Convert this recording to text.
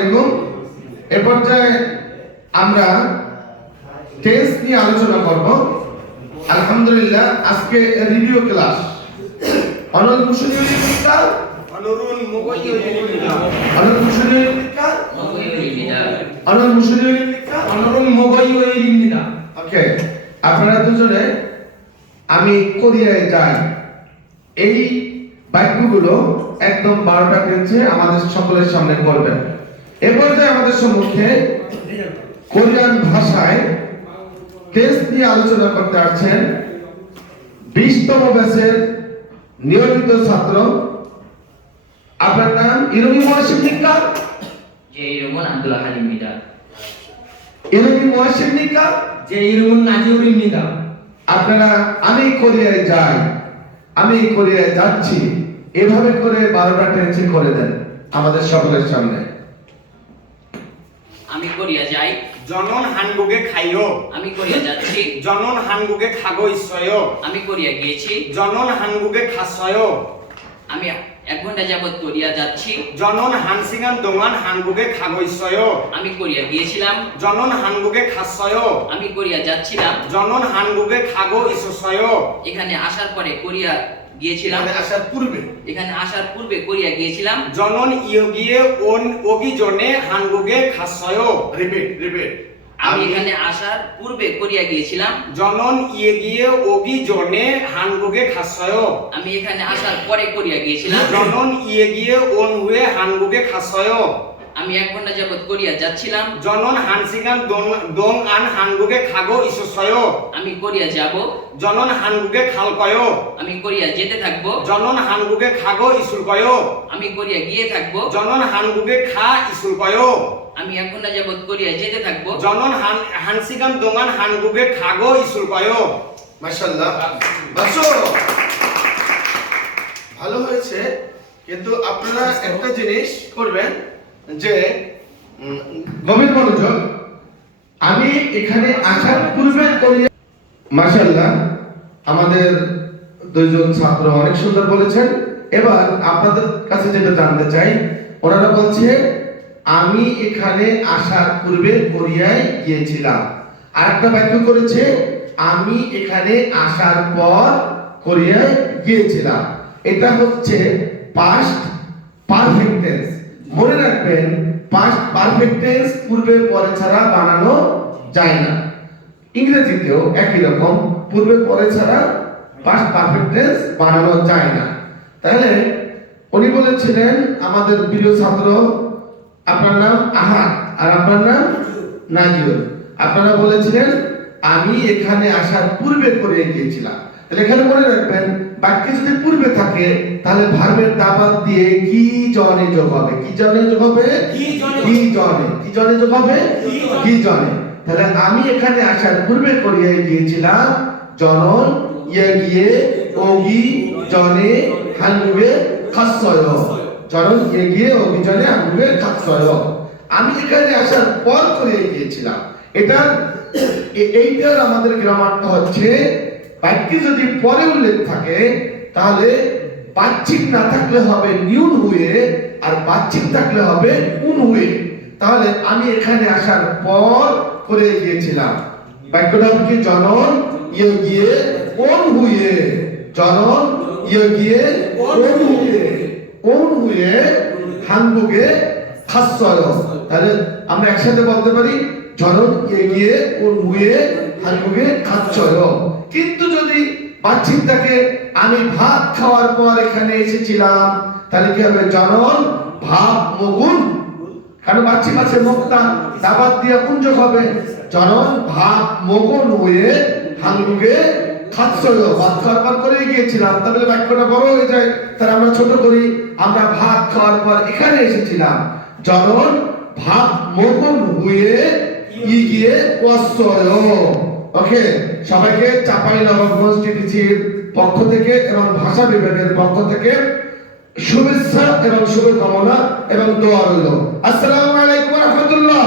আলাইকুম। এ পর্যায়ে আমরা টেন্স নিয়ে আলোচনা করব। আলহামদুলিল্লাহ, আজকে রিভিউ ক্লাস। অনল মুশনিউল মিকাল অনরুল মুগয়িল মিকাল অনল মুশনিউল মিকাল অনল মুশনিউল মিকাল অনরুল মুগয়িল মিকাল। ওকে, আপনারা দুজনে আমি কোরিয়ায় যাই এই বাক্যগুলো একদম 12টা পেজে আমাদের সকলের সামনে করবেন। এরপর যে আমাদের সম্মুখে কোরিয়ান ভাষায় টেস্ট নিয়ে আলোচনা করতে আসছেন 20তম ব্যাচের নিয়মিত ছাত্র। আপনার নাম ইরমি মুয়াশিম নিকা? 제 이름은 안돌라 한입니다. ইরমি মুয়াশিম নিকা? 제 이름은 나지울입니다. আপনারা আমি কোরিয়ায় যাই, আমি কোরিয়ায় যাচ্ছি এভাবে করে 12টা টেন্সে করে দেন আমাদের সকলের সামনে। আমি কোরিয়া যাই, 저는 한국에 가요. আমি কোরিয়া যাচ্ছি, 저는 한국에 가고 있어요. আমি কোরিয়া গিয়েছি, 저는 한국에 갔어요. আমি 1 ঘন্টা যাবত কোরিয়া যাচ্ছি, 저는 1시간 동안 한국에 가고 있어요. আমি কোরিয়া গিয়েছিলাম, 저는 한국에 갔어요. আমি কোরিয়া যাচ্ছিলাম, 저는 한국에 가고 있었어요. এখানে আসার পরে কোরিয়া গিয়েছিলাম, এখানে আসার পূর্বে এখানে আসার পূর্বে কোরিয়া গিয়েছিলাম, 저는 여기에 오기 전에 한국에 갔어요. রিপিট আমি এখানে আসার পূর্বে কোরিয়া গিয়েছিলাম, 저는 여기에 오기 전에 한국에 갔어요. আমি এখানে আসার পরে কোরিয়া গিয়েছিলাম, 저는 여기에 온 후에 한국에 갔어요. আমি 1 ঘন্টা যাবত কোরিয়া যাচ্ছিলাম, 저는 1시간 동안 한국에 가고 있었어요. আমি কোরিয়া যাব, 저는 한국에 갈 거요. আমি কোরিয়া যেতে থাকব, 저는 한국에 가고 있을 거요. আমি কোরিয়া গিয়ে থাকব, 저는 한국에 가 있을 거요. আমি 1 ঘন্টা যাবত কোরিয়া যেতে থাকব, 저는 한 시간 동안 한국에 가고 있을 거요. মাশাআল্লাহ, বাসো ভালো হয়েছে। কিন্তু আপনারা একটা জিনিস করবেন যে গভীর মনোযোগ। আমি এখানে আসার পূর্বে কোরিয়া, মাশাআল্লাহ আমাদের দুইজন ছাত্র অনেক সুন্দর বলেছেন। এবার আপনাদের কাছে যেটা জানতে চাই, ওনারা বলছে আমি এখানে আসার পূর্বে কোরিয়ায় গিয়েছিলাম। আরেকটা বাক্য করেছে আমি এখানে আসার পর কোরিয়ায় গিয়েছিলাম। এটা হচ্ছে পাস্ট পারফেক্ট টেন্স। মনে রাখবেন, পাস্ট পারফেক্ট টেন্স পূর্বে পরে ছাড়া বানানো যায় না। ইংরেজিতেও একই রকম, পূর্বে পরে ছাড়া পাস্ট পারফেক্ট টেন্স বানানো যায় না। তাহলে উনি বলেছিলেন আমাদের প্রিয় ছাত্র, আপনার নাম আহাদ আর আপনার নাম নাজিউল। আপনারা বলেছিলেন আমি এখানে আসার পূর্বে করে গিয়েছিলাম। তাহলে এখানে মনে রাখবেন, বাক্যে যদি পূর্বে থাকে তাহলে ভার্বের দাবাত দিয়ে কি জনে যোগ হবে। কি জনে যোগ হবে? কি জনে যোগ হবে? কি জনে। তাহলে আমি এখানে আসার পূর্বে কোরিয়ায় গিয়েছিলাম। জনন গিয়ে ওগি জনে 한국에 갔어요. 저는 গিয়ে অভিযানে 한국에 갔어요. আমি এখানে আসার পর করে গিয়েছিলাম। এইটার আমাদের গ্রামারটা হচ্ছে বাক্যে যদি পরে উল্লেখ থাকে তাহলে বাচ্চিক না থাকলে হবে নিউন হুয়ে, আর বাচ্চিক থাকলে হবে উন হুয়ে। তাহলে আমি এখানে আসার পর করে গিয়েছিলাম। বাক্যটা কি? জনন গিয়ে ওন হুয়ে, জনন গিয়ে ওন হুয়ে 한국에 갔어요। তাহলে আমরা একসাথে বলতে পারি 저는 গিয়ে ওন হুয়ে 한국에 갔어요। কিন্তু যদি বাচ্চিক থাকে আমি ভাত খাওয়ার পর এখানে এসেছিলাম, তাহলে কি হবে? জনন ভাত মগুন, কারণ বাচ্চিক আছে মুক্তা, দাবাত দিয়ে কুঞ্জক হবে। জনন ভাত মগুন হয়ে 한국에 갔어요। ভাত খাওয়ার পর করে গিয়েছিলাম। তাহলে বাক্যটা বড় হয়ে যায়, তাহলে আমরা ছোট করি, আমরা ভাত খাওয়ার পর এখানে এসেছিলাম। জনন ভাত মগুন হয়ে গিয়ে 왔어요। ওকে, সবাইকে চাঁপাইনবাবগঞ্জ টিটিসির পক্ষ থেকে এবং ভাষা বিভাগের পক্ষ থেকে শুভেচ্ছা এবং শুভকামনা এবং দোয়া রইল। আসসালামু আলাইকুম ওয়া রাহমাতুল্লাহ।